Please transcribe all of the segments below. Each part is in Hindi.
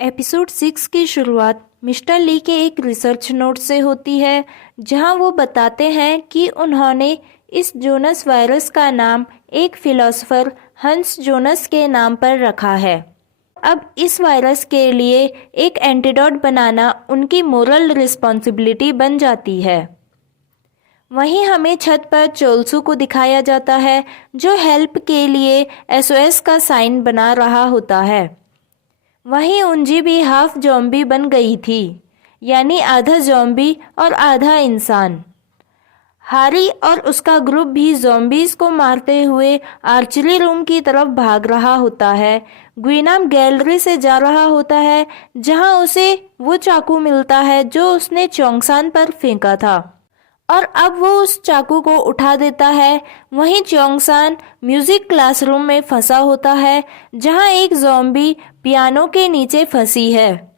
एपिसोड 6 की शुरुआत मिस्टर ली के एक रिसर्च नोट से होती है, जहां वो बताते हैं कि उन्होंने इस जोनस वायरस का नाम एक फिलोसोफर हंस जोनस के नाम पर रखा है। अब इस वायरस के लिए एक एंटीडोट बनाना उनकी मोरल रिस्पॉन्सिबिलिटी बन जाती है। वहीं हमें छत पर चोल्सू को दिखाया जाता है, जो हेल्प के लिए एसओएस का साइन बना रहा होता है। वहीं उंजी भी हाफ ज़ॉम्बी बन गई थी, यानी आधा ज़ॉम्बी और आधा इंसान। हारी और उसका ग्रुप भी ज़ॉम्बीज़ को मारते हुए आर्चरी रूम की तरफ भाग रहा होता है। ग्विनाम गैलरी से जा रहा होता है, जहां उसे वो चाकू मिलता है जो उसने चोंगसान पर फेंका था, और अब वो उस चाकू को उठा देता है। वहीं चोंगसान म्यूजिक क्लासरूम में फंसा होता है, जहां एक ज़ॉम्बी पियानो के नीचे फंसी है।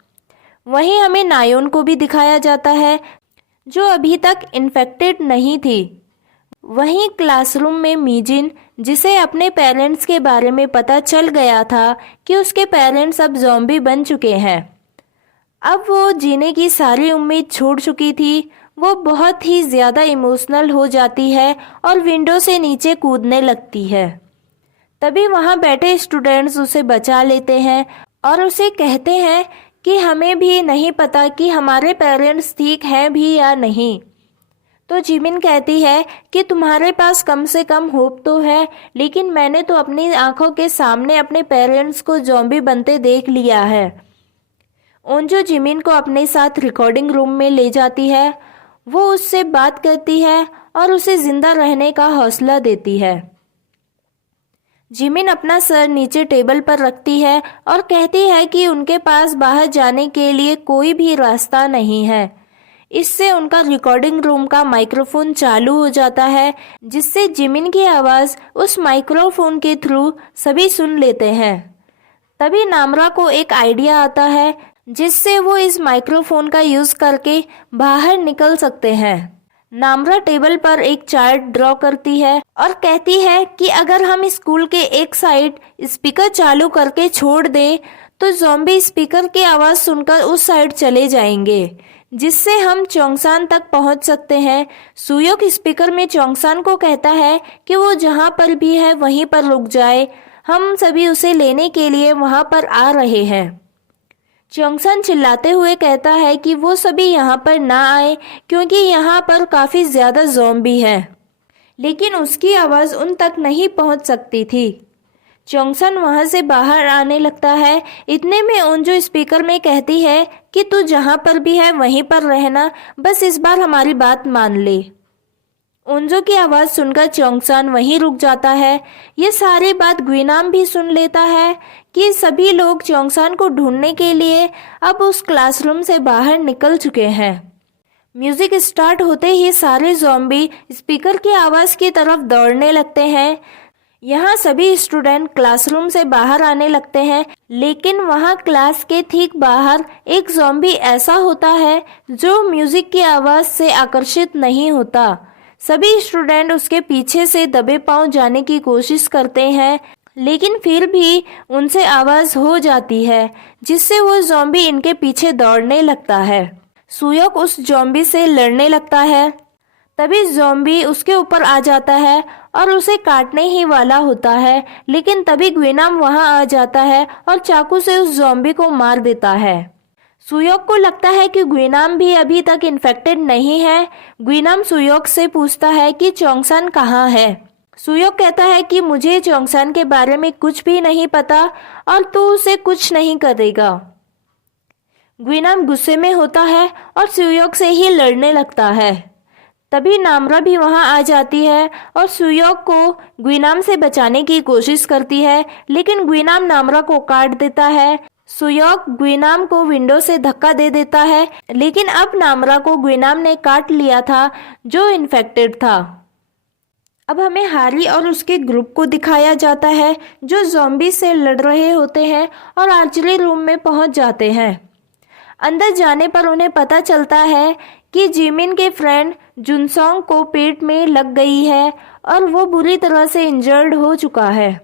वहीं हमें नायोन को भी दिखाया जाता है, जो अभी तक इन्फेक्टेड नहीं थी। वहीं क्लासरूम में मीजिन, जिसे अपने पेरेंट्स के बारे में पता चल गया था कि उसके पेरेंट्स अब ज़ॉम्बी बन चुके हैं। अब वो जीने की सारी उम्मीद छोड़ चुकी थी। वो बहुत ही ज़्यादा इमोशनल हो जाती है और विंडो से नीचे कूदने लगती है। तभी वहाँ बैठे स्टूडेंट्स उसे बचा लेते हैं और उसे कहते हैं कि हमें भी नहीं पता कि हमारे पेरेंट्स ठीक हैं भी या नहीं। तो जिमिन कहती है कि तुम्हारे पास कम से कम होप तो है, लेकिन मैंने तो अपनी आंखों के सामने अपने पेरेंट्स को ज़ॉम्बी बनते देख लिया है। ओंजो जिमिन को अपने साथ रिकॉर्डिंग रूम में ले जाती है। वो उससे बात करती है और उसे जिंदा रहने का हौसला देती है। जिमिन अपना सर नीचे टेबल पर रखती है और कहती है कि उनके पास बाहर जाने के लिए कोई भी रास्ता नहीं है। इससे उनका रिकॉर्डिंग रूम का माइक्रोफोन चालू हो जाता है, जिससे जिमिन की आवाज़ उस माइक्रोफोन के थ्रू सभी सुन लेते हैं। तभी नामरा को एक आइडिया आता है, जिससे वो इस माइक्रोफोन का यूज़ करके बाहर निकल सकते हैं। नामरा टेबल पर एक चार्ट ड्रॉ करती है और कहती है कि अगर हम स्कूल के एक साइड स्पीकर चालू करके छोड़ दें, तो ज़ॉम्बी स्पीकर की आवाज़ सुनकर उस साइड चले जाएंगे, जिससे हम चोंगसान तक पहुंच सकते हैं। सुयोक स्पीकर में चोंगसान को कहता है कि वो जहां पर भी है वहीं पर रुक जाए, हम सभी उसे लेने के लिए वहां पर आ रहे हैं। चोंगसान चिल्लाते हुए कहता है कि वो सभी यहाँ पर ना आए, क्योंकि यहाँ पर काफ़ी ज़्यादा ज़ॉम्बी हैं, लेकिन उसकी आवाज़ उन तक नहीं पहुँच सकती थी। चोंगसान वहाँ से बाहर आने लगता है। इतने में ओंजो स्पीकर में कहती है कि तू जहाँ पर भी है वहीं पर रहना, बस इस बार हमारी बात मान ले। ओंजो की आवाज़ सुनकर चोंगसान वहीं रुक जाता है। ये सारी बात ग्विनाम भी सुन लेता है कि सभी लोग चोंगसान को ढूंढने के लिए अब उस क्लासरूम से बाहर निकल चुके हैं। म्यूजिक स्टार्ट होते ही सारे ज़ॉम्बी स्पीकर की आवाज़ की तरफ दौड़ने लगते हैं। यहाँ सभी स्टूडेंट क्लासरूम से बाहर आने लगते हैं, लेकिन वहाँ क्लास के ठीक बाहर एक ज़ॉम्बी ऐसा होता है जो म्यूजिक की आवाज़ से आकर्षित नहीं होता। सभी स्टूडेंट उसके पीछे से दबे पांव जाने की कोशिश करते हैं, लेकिन फिर भी उनसे आवाज़ हो जाती है, जिससे वो ज़ॉम्बी इनके पीछे दौड़ने लगता है। सुयोक उस ज़ॉम्बी से लड़ने लगता है। तभी ज़ॉम्बी उसके ऊपर आ जाता है और उसे काटने ही वाला होता है, लेकिन तभी ग्विनाम वहां आ जाता है और चाकू से उस ज़ॉम्बी को मार देता है। सुयोक को लगता है कि ग्विनाम भी अभी तक इन्फेक्टेड नहीं है। ग्विनाम सुयोक से पूछता है कि चोंगसान कहाँ है। सुयोक कहता है कि मुझे चोंगसान के बारे में कुछ भी नहीं पता और तू उसे कुछ नहीं करेगा। ग्विनाम गुस्से में होता है और सुयोक से ही लड़ने लगता है। तभी नामरा भी वहां आ जाती है और सुयोक को ग्विनाम से बचाने की कोशिश करती है, लेकिन ग्विनाम नामरा को काट देता है। सुयोक ग्विनाम को विंडो से धक्का दे देता है, लेकिन अब नामरा को ग्विनाम ने काट लिया था, जो इन्फेक्टेड था। अब हमें हारी और उसके ग्रुप को दिखाया जाता है, जो ज़ॉम्बी से लड़ रहे होते हैं और आर्चरी रूम में पहुंच जाते हैं। अंदर जाने पर उन्हें पता चलता है कि जिमिन के फ्रेंड जुनसोंग को पेट में लग गई है और वो बुरी तरह से इंजर्ड हो चुका है।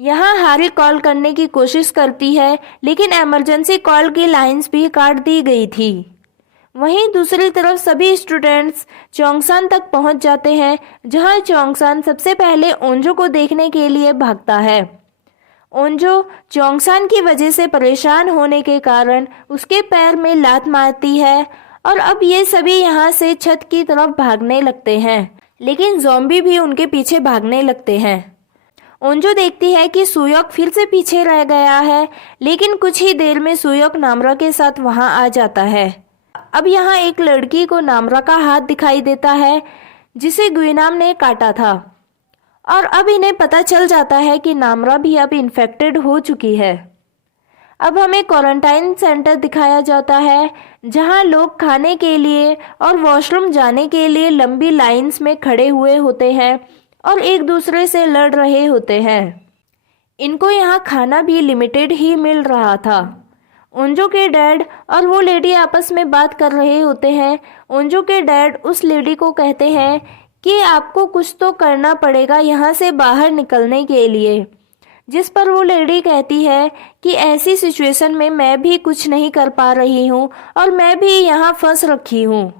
यहाँ हारी कॉल करने की कोशिश करती है, लेकिन इमरजेंसी कॉल की लाइंस भी काट दी गई थी। वहीं दूसरी तरफ सभी स्टूडेंट्स चोंगसान तक पहुंच जाते हैं, जहां चोंगसान सबसे पहले ओंजो को देखने के लिए भागता है। ओंजो चोंगसान की वजह से परेशान होने के कारण उसके पैर में लात मारती है और अब ये सभी यहाँ से छत की तरफ भागने लगते हैं, लेकिन ज़ॉम्बी भी उनके पीछे भागने लगते हैं। ओंजो देखती है कि सुयोक फिर से पीछे रह गया है, लेकिन कुछ ही देर में सुयोक नामरा के साथ वहां आ जाता है। अब यहाँ एक लड़की को नामरा का हाथ दिखाई देता है, जिसे गुइनाम ने काटा था, और अब इन्हें पता चल जाता है कि नामरा भी अब इन्फेक्टेड हो चुकी है। अब हमें क्वारंटाइन सेंटर दिखाया जाता है, जहां लोग खाने के लिए और वॉशरूम जाने के लिए लंबी लाइंस में खड़े हुए होते हैं और एक दूसरे से लड़ रहे होते हैं। इनको यहाँ खाना भी लिमिटेड ही मिल रहा था। ओंजो के डैड और वो लेडी आपस में बात कर रहे होते हैं। ओंजो के डैड उस लेडी को कहते हैं कि आपको कुछ तो करना पड़ेगा यहाँ से बाहर निकलने के लिए, जिस पर वो लेडी कहती है कि ऐसी सिचुएशन में मैं भी कुछ नहीं कर पा रही हूँ और मैं भी यहाँ फंस रखी हूँ।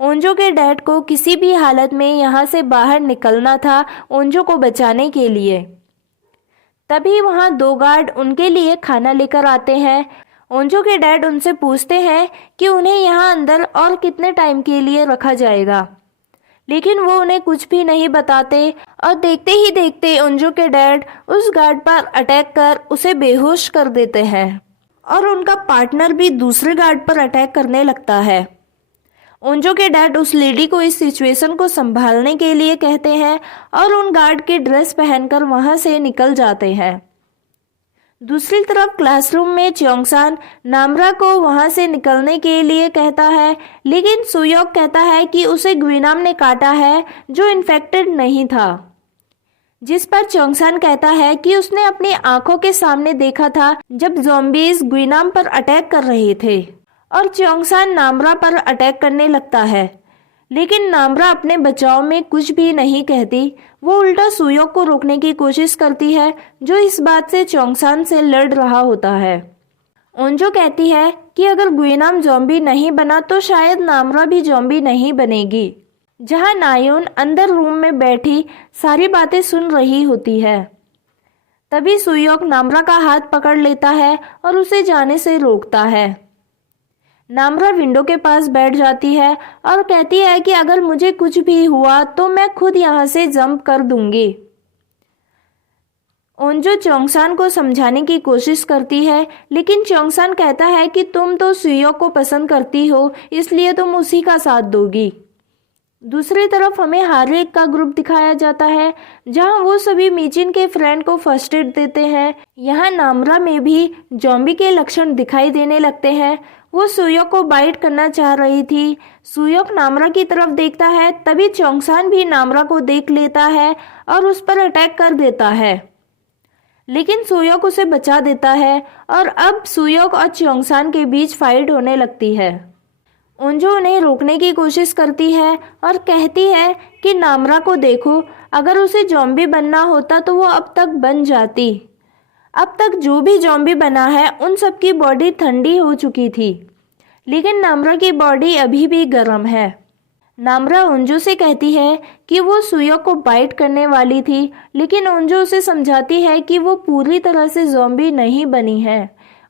ओंजो के डैड को किसी भी हालत में यहाँ से बाहर निकलना था ओंजो को बचाने के लिए। तभी वहाँ 2 गार्ड उनके लिए खाना लेकर आते हैं। ओंजो के डैड उनसे पूछते हैं कि उन्हें यहाँ अंदर और कितने टाइम के लिए रखा जाएगा, लेकिन वो उन्हें कुछ भी नहीं बताते और देखते ही देखते ओंजो के डैड उस गार्ड पर अटैक कर उसे बेहोश कर देते हैं और उनका पार्टनर भी दूसरे गार्ड पर अटैक करने लगता है। ओंजो के डैड उस लेडी को इस सिचुएशन को संभालने के लिए कहते हैं और उन गार्ड की ड्रेस पहनकर वहां से निकल जाते हैं। दूसरी तरफ क्लासरूम में चोंगसान नामरा को वहां से निकलने के लिए कहता है, लेकिन सुयोक कहता है कि उसे गुइनाम ने काटा है जो इन्फेक्टेड नहीं था, जिस पर चोंगसान कहता है कि उसने अपनी आंखों के सामने देखा था जब ज़ॉम्बीज गुइनाम पर अटैक कर रहे थे, और चोंगसान नामरा पर अटैक करने लगता है, लेकिन नामरा अपने बचाव में कुछ भी नहीं कहती। वो उल्टा सुयोक को रोकने की कोशिश करती है, जो इस बात से चोंगसान से लड़ रहा होता है। ओंजो कहती है कि अगर गुइनाम ज़ॉम्बी नहीं बना तो शायद नामरा भी ज़ॉम्बी नहीं बनेगी। जहां नायोन अंदर रूम में बैठी सारी बातें सुन रही होती है। तभी सुयोक नामरा का हाथ पकड़ लेता है और उसे जाने से रोकता है। नामरा विंडो के पास बैठ जाती है और कहती है कि अगर मुझे कुछ भी हुआ तो मैं खुद यहाँ से जंप कर दूंगी। ओंजो चोंगसान को समझाने की कोशिश करती है, लेकिन चोंगसान कहता है कि तुम तो सुयोक को पसंद करती हो, इसलिए तुम उसी का साथ दोगी। दूसरी तरफ हमें हारेक का ग्रुप दिखाया जाता है, जहां वो सभी मीचिन के फ्रेंड को फर्स्ट एड देते हैं। यहाँ नामरा में भी ज़ॉम्बी के लक्षण दिखाई देने लगते हैं। वो सुयोक को बाइट करना चाह रही थी। सुयोक नामरा की तरफ देखता है, तभी चोंगसान भी नामरा को देख लेता है और उस पर अटैक कर देता है, लेकिन सुयोक उसे बचा देता है और अब सुयोक और चोंगसान के बीच फाइट होने लगती है। ओंजो उन्हें रोकने की कोशिश करती है और कहती है कि नामरा को देखो, अगर उसे ज़ॉम्बी बनना होता तो वो अब तक बन जाती। अब तक जो भी ज़ॉम्बी बना है उन सब की बॉडी ठंडी हो चुकी थी, लेकिन नामरा की बॉडी अभी भी गर्म है। नामरा ओंजो से कहती है कि वो सुयोक को बाइट करने वाली थी, लेकिन ओंजो उसे समझाती है कि वो पूरी तरह से ज़ॉम्बी नहीं बनी है।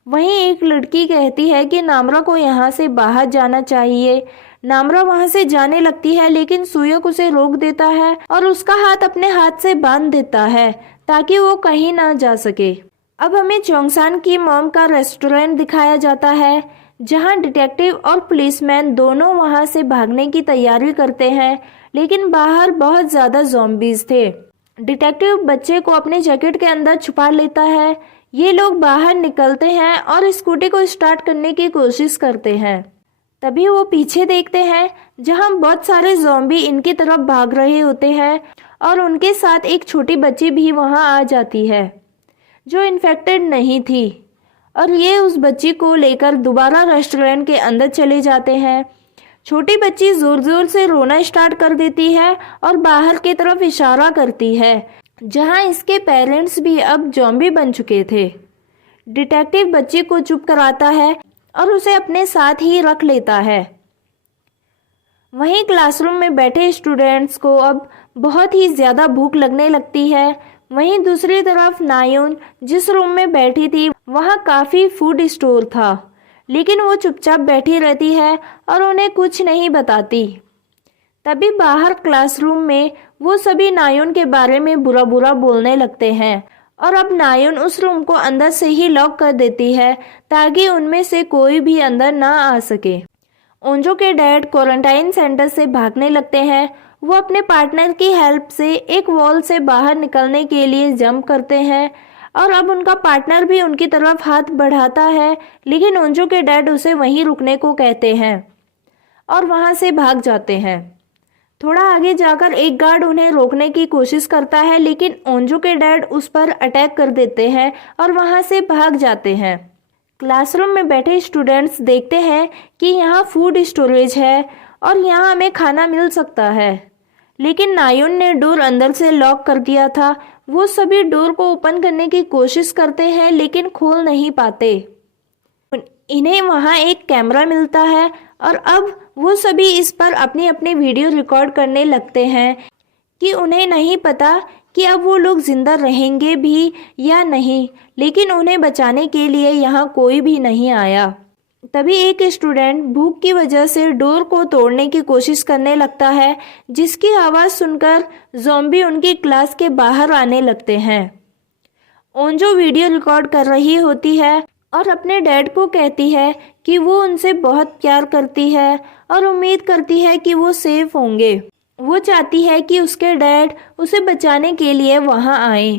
वहीं एक लड़की कहती है कि नामरा को यहाँ से बाहर जाना चाहिए। नामरा वहाँ से जाने लगती है, लेकिन सुयोक उसे रोक देता है और उसका हाथ अपने हाथ से बांध देता है ताकि वो कहीं ना जा सके। अब हमें चोंगसान की मॉम का रेस्टोरेंट दिखाया जाता है, जहां डिटेक्टिव और पुलिसमैन दोनों वहां से भागने की तैयारी करते हैं, लेकिन बाहर बहुत ज़्यादा ज़ॉम्बीज थे। डिटेक्टिव बच्चे को अपने जैकेट के अंदर छुपा लेता है। ये लोग बाहर निकलते हैं और स्कूटी को स्टार्ट करने की कोशिश करते हैं। तभी वो पीछे देखते हैं, जहां बहुत सारे ज़ॉम्बी इनकी तरफ भाग रहे होते हैं और उनके साथ एक छोटी बच्ची भी वहां आ जाती है जो इन्फेक्टेड नहीं थी, और ये उस बच्ची को लेकर दोबारा रेस्टोरेंट के अंदर चले जाते हैं। छोटी बच्ची ज़ोर ज़ोर से रोना स्टार्ट कर देती है और बाहर की तरफ इशारा करती है। जहां इसके पेरेंट्स भी अब ज़ॉम्बी बन चुके थे। डिटेक्टिव बच्ची को चुप कराता है और उसे अपने साथ ही रख लेता है। वहीं क्लासरूम में बैठे स्टूडेंट्स को अब बहुत ही ज़्यादा भूख लगने लगती है। वहीं दूसरी तरफ नायुन जिस रूम में बैठी थी वहाँ काफ़ी फूड स्टोर था, लेकिन वो चुपचाप बैठी रहती है और उन्हें कुछ नहीं बताती। तभी बाहर क्लासरूम में वो सभी नायुन के बारे में बुरा बुरा बोलने लगते हैं और अब नायुन उस रूम को अंदर से ही लॉक कर देती है ताकि उनमें से कोई भी अंदर ना आ सके। ओंजो के डैड क्वारंटाइन सेंटर से भागने लगते हैं। वो अपने पार्टनर की हेल्प से एक वॉल से बाहर निकलने के लिए जंप करते हैं और अब उनका पार्टनर भी उनकी तरफ हाथ बढ़ाता है, लेकिन ओंजो के डैड उसे वहीं रुकने को कहते हैं और वहां से भाग जाते हैं। थोड़ा आगे जाकर एक गार्ड उन्हें रोकने की कोशिश करता है, लेकिन ओंजो के डैड उस पर अटैक कर देते हैं और वहां से भाग जाते हैं। क्लासरूम में बैठे स्टूडेंट्स देखते हैं कि यहाँ फूड स्टोरेज है और यहाँ हमें खाना मिल सकता है, लेकिन नायुन ने डोर अंदर से लॉक कर दिया था। वो सभी डोर को ओपन करने की कोशिश करते हैं लेकिन खोल नहीं पाते। इन्हें वहाँ एक कैमरा मिलता है और अब वो सभी इस पर अपनी अपनी वीडियो रिकॉर्ड करने लगते हैं कि उन्हें नहीं पता कि अब वो लोग जिंदा रहेंगे भी या नहीं, लेकिन उन्हें बचाने के लिए यहाँ कोई भी नहीं आया। तभी एक स्टूडेंट भूख की वजह से डोर को तोड़ने की कोशिश करने लगता है, जिसकी आवाज़ सुनकर ज़ॉम्बी उनकी क्लास के बाहर आने लगते हैं। ओंजो वीडियो रिकॉर्ड कर रही होती है और अपने डैड को कहती है कि वो उनसे बहुत प्यार करती है और उम्मीद करती है कि वो सेफ होंगे। वो चाहती है कि उसके डैड उसे बचाने के लिए वहां आए।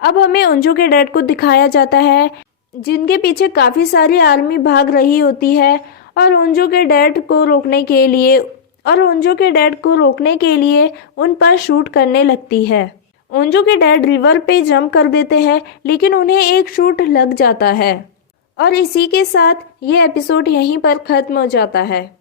अब हमें ओंजो के डैड को दिखाया जाता है, जिनके पीछे काफ़ी सारी आर्मी भाग रही होती है और ओंजो के डैड को रोकने के लिए उन पर शूट करने लगती है। ओंजो के डैड रिवर पे जंप कर देते हैं, लेकिन उन्हें एक शूट लग जाता है और इसी के साथ ये एपिसोड यहीं पर ख़त्म हो जाता है।